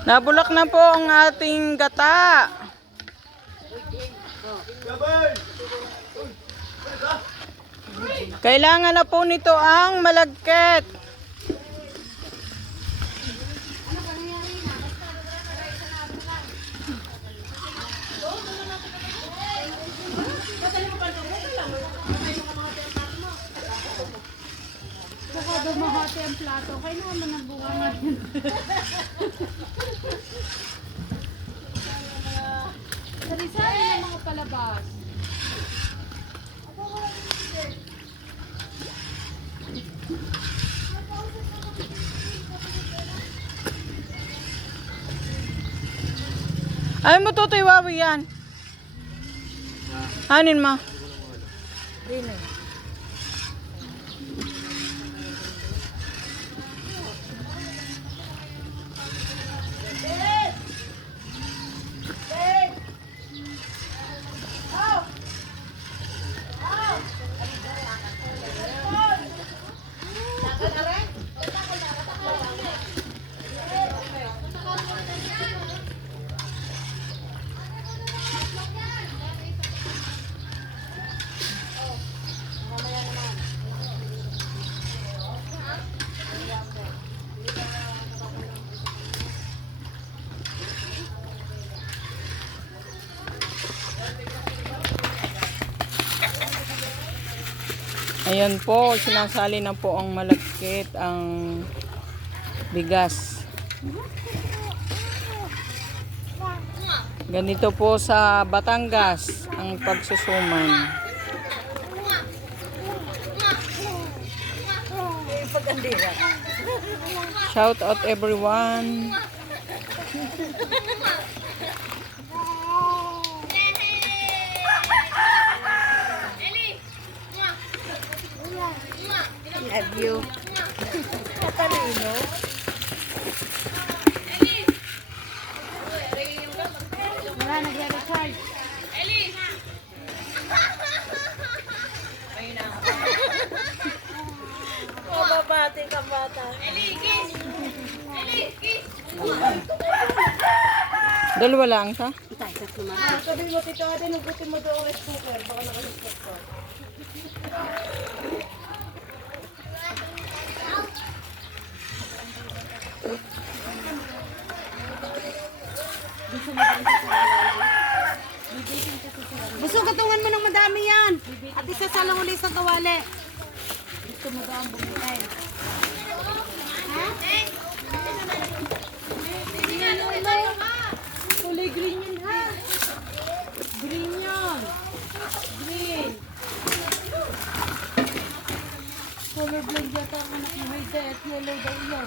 Nabulak na po ang ating gata. Kailangan na po nito ang malagkit. Baka dumahati ang plato. Kailangan mo ng bunga natin. Sari-sari ng mga palabas. Ay mo tutoy wawi yan. Hanin mo. Ayan po, sinasali na po ang malagkit ang bigas. Ganito po sa Batangas ang pagsusuman. Shout out everyone. Love you. Katalino. Wala, nag-recharge. Mababati ka bata. Dalawa lang sa? Sabi mo tito ate, nugutin mo doon rice cooker. Baka nakalimutan ko. Busog katungan mo ng madami yan. At isa sa lang ulit sa kawali. Gusto mo ba ang bumutay? Ha? Kulay green yun ha. Green yun. Green. Color blind yata ang anak ni Mayday at yellow daw yun.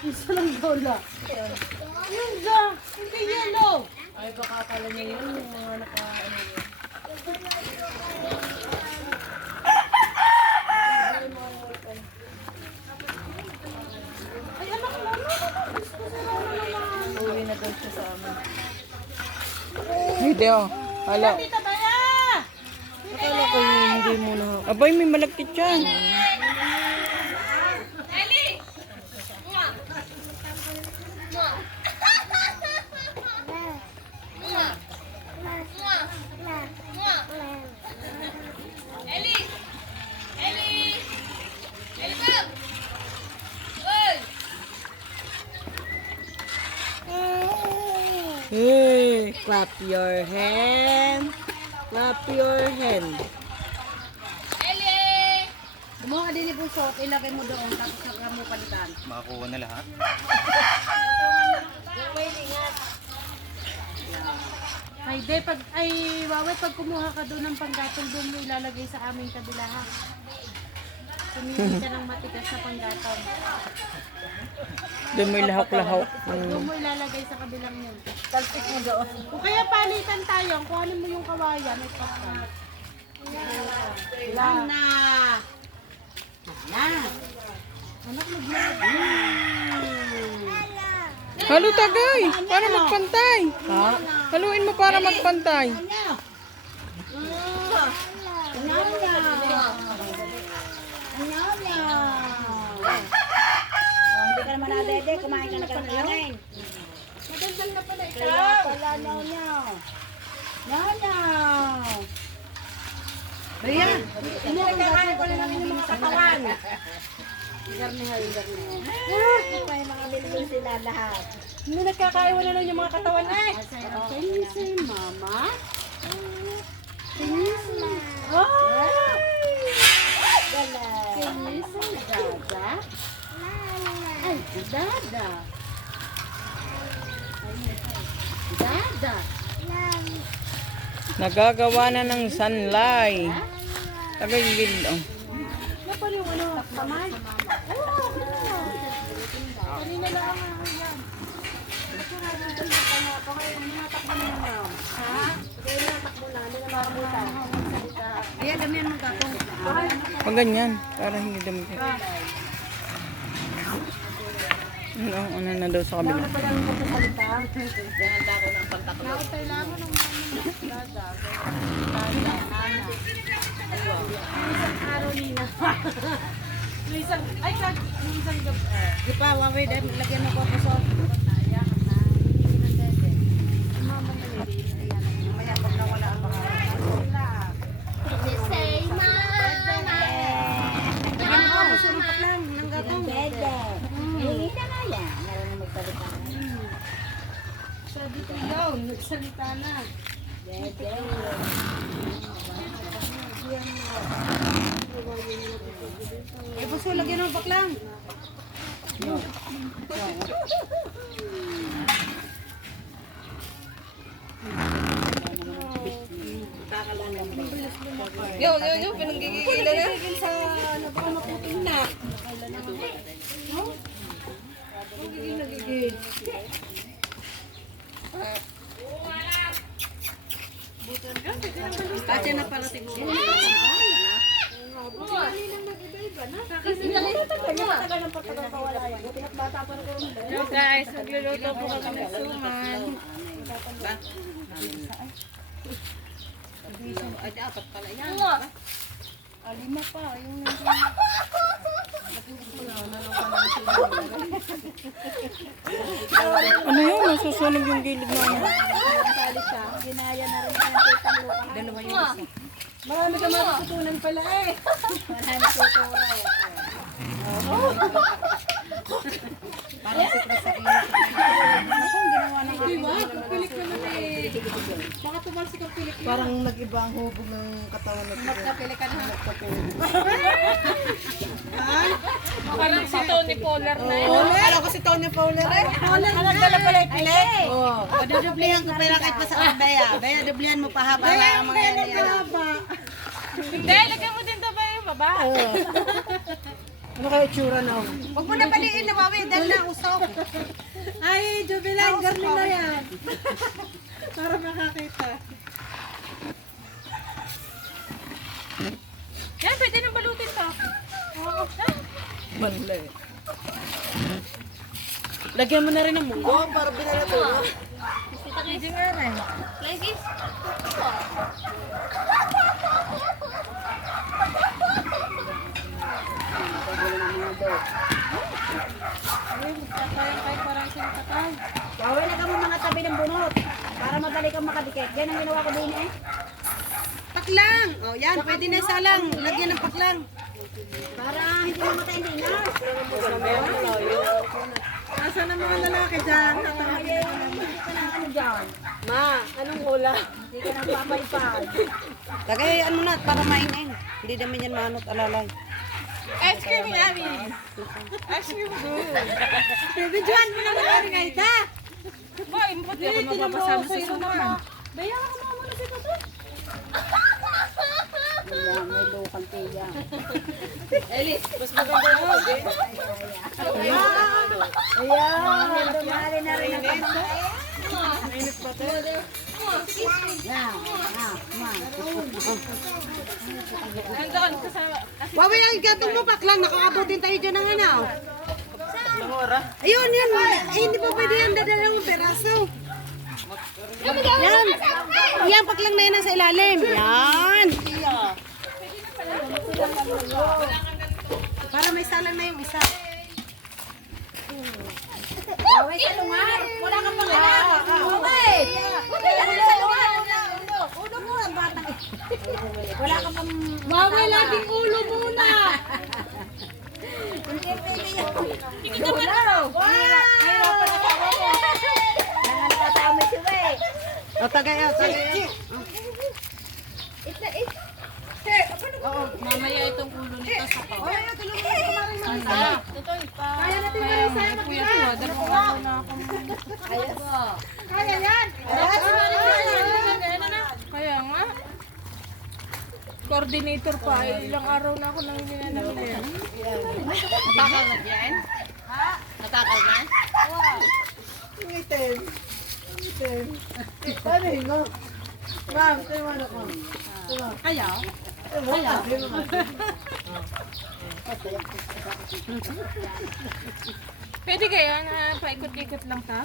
Isa lang dola. Yun da. Hindi yellow. Ay baka pala niya yun yung mga naka-ano yun. Ay anak mo, gusto sa naman. Uwi na daw siya sa amin. Hindi oh. Hala. Tita Baya! Akala ko hindi mo na. Abay, may malagkit yan. Hey, clap your hand. Clap your hand. Gumawa ka din yung suot, ilagay mo doon, tapos saka mo palitan. Makakuha na lahat. Ay, de, Wawe, pag kumuha ka doon ng panggatong, doon mo ilalagay sa aming kabila, ha? Pumili ka ng matigas na panggatong. Doon may lahok-lahok. Doon mo ilalagay sa kabilang yun. Talpik mo doon. Kung kaya palitan tayo, kuhanin mo yung kawayan, may papan. Lang na! Anak, maglagay. Halo tagay, para magpantay. Ha? Haluin mo para magpantay. Hindi ka naman nadedek. kumain ka na kanin. Madaldal na pala ikaw. Kaya pala, nyaw. Nyaw. Baya, Kakain ko na namin yung mga katawan. may mga bilbil sila lahat. Hindi nagkakaiwan na lang yung mga katawan eh. Pinsin, mama. Pinsin, dada. Ay, dada. Dada. Nagagawa na ng sanlay. Tagay-gil. Oh. Ano pa yung ano? Takpaman? Kanina lang yan. Ayan, damihan mo gatong. Pag ganyan, para hindi dumi. Ano na daw sa kabila. Di pa, waway dahil lagyan mo ko sa Nagsalita na. Eh, buso, lagyan mo baklang. Yo, pinanggigigilan na. Sa ano baka maputin na. Kasi na pala siguro. Yo guys, nagluluto po kami ng suman. Lima pa, yung Ano yun? Nasusunog yung gilid na ano. sali siya. Ginaya na rin yung titang lupa. Dalawa yung isa. Marami ka matutunan pala eh. Marami tutura eh. Parang sikres sa inyo. Akong ginawa ng Pilik ko na eh. Baka tumalsik ang pilik. Parang nag-iba ang hubog ng katawan na Magkapili ka na. Parang si Tony Pollard na yun. Alam ko si Tony Fowler eh. Nagdala pala yung pilik. Oo. Padudublihan ko pala kahit pa sa Bea. Bea, dublihan mo pa haba. Bea, mga yan. Hindi, lagyan mo din to ba yung baba? Ano kaya tsura na? Huwag mo na paliin na bawi. Dahil na usok. Ay, Jubilan, garmin na yan. Para makakita. Yan, pwede nang balutin to. Manlay. Lagyan mo na rin ng munggo para binalato. Kita kayo din nga rin. Ladies. Bawal na ka mo mga tabi ng bunot para madali kang makadikit. Yan ang ginawa ko din eh. Paklang! O yan, pwede na salang. Lagyan ng paklang. Para hindi mamatay ang dinas. Asa na mga lalaki dyan? Hindi ka na ano dyan. Ma, anong hula? Hindi ka na papaypad. Lagay ano na para mainin. Hindi naman yan manot alalay. Ice cream yummy. Ice cream good. Pwede dyan, pinag-aaari nga ita. Ba, input ako mapapasama sa suman. Daya ka naman muna si Toto. Ayan, may lokal tiya. Elis, mas maganda mo. Ayan, dumali na rin ang pagka. Yan, Nandun, kasama. Wawi ang gatong mo paklang, nakakabutin tayo dyan ng ano. Ayun, yun. Eh, hindi pa pwede yan dadala ng peraso. Yan. Yan, paklang na yan nasa ilalim. Yan. Para may salang na yung isa. Baway sa lungar. Wala kang pangalan. Baway. Wala ka sa lungar. Ulo mo ang batang. Wala kang pang... Bawal laging ulo muna. Hindi pwede yan. Hindi ka naman. Mahirap pa na sa ako. Nangan kasama si Wey. O, tagay. Mamaya itong ulo nito sa pao. Kaya natin Marisa. Kaya yan. Kaya nga. Coordinator pa. Ilang araw na ako nang minanamili. Natakal na dyan? Ha? Natakal na? Ayaw? Pwede kaya na paikot-ikot lang ta?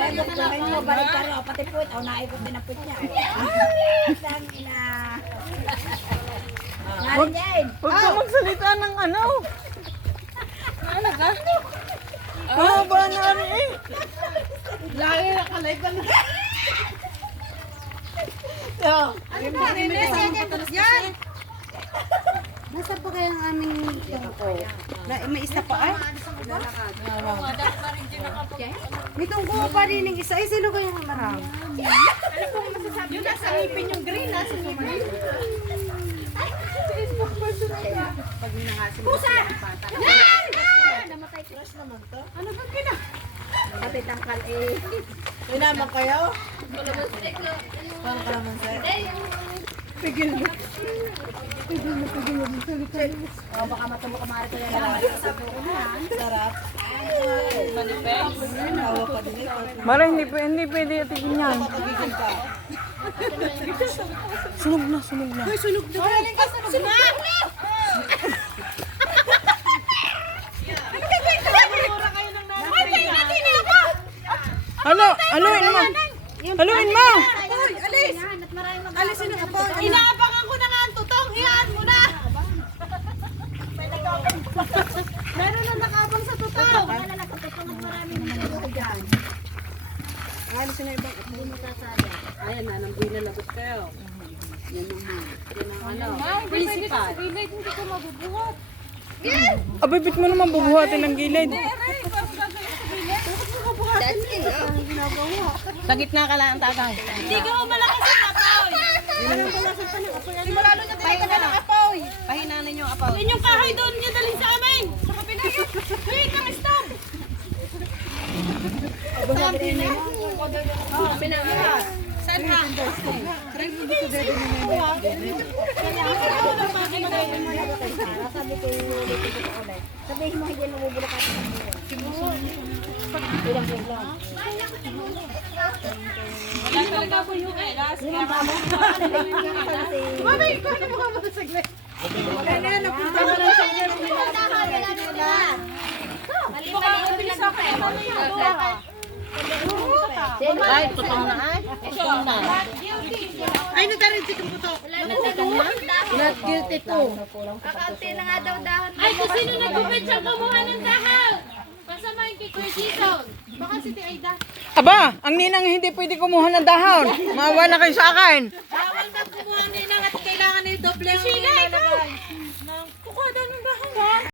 Ay, dokumen mo, balik ka rin. O, pati po, naikot din ang put niya. Dang ina. Ngarin yan. Huwag ka magsalita ng ano. Ano ka? Oo, ba na rin eh. Lagi na kalay ka na. Yan! Nasaan pa kaya ang aming tungko? May isa pa ay? May tungko pa rin yung isa. Ay, sino kaya ang marami? Yung nasa ngipin yung green, nasa ngipin. Pusa! Yan! Namatay crush naman to. Ano ba kina? Pati tangkal eh. Pinamang kayo? O, baka matumo kamari ko yan. Sarap. Mara, hindi pwede tignan yan. Sunog na. Magaling ka sa sunog! Haluin mo. Haluin mo. Apoy, alis! Alisin ang apoy. Inaabangan ko na nga ang tutong. Iyan mo na. Meron na nakabang sa totoo. Wala na nakatutungan maraming mga dyan. Alisin na ibang. Hindi mo sasaya. Ayan na, nang binalagot kayo. Yan naman. Yan ang ano. Principal. Abibit mo naman bubuhatin ng gilid. Sa gitna ka lang ang tagay. Hindi ka mo malakas ang apoy. Lalo na talaga ng apoy. Pahinanin yung apaw. Yun yung kahoy doon niya dalhin sa amin. Sa kapila yun. Wait, ang stop. Saan ha? Sabi ko yung ulit ko ulit. Sabihin mo hindi nabubula ka sa mga. Ilang lang. Wala talaga po yung elas. Yung kamo? Mami, ikaw na mga masaglit. Wala na, napunta na lang sa inyo. Ay, tutong na ay. Tutong na. Ay, natarin si Kumputo. Not guilty to. Kakaunti na nga daw dahon. Ay, kung sino nagpupit siyang kumuha ng dahal. Pasamahin kay Kuya Jason. Baka si Tia Aida. Aba, ang ninang hindi pwede kumuha ng dahon. Mawala kayo sa akin. Bawal na kumuha nila at kailangan na doble ang ilalagay. Kukuha daw ng dahal.